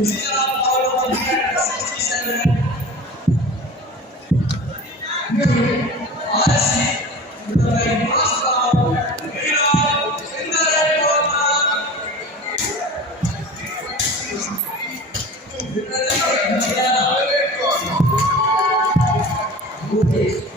Iसी तरह Paul Maldini at 67. RSC with a very fast round. Milan in the red corner. Okay.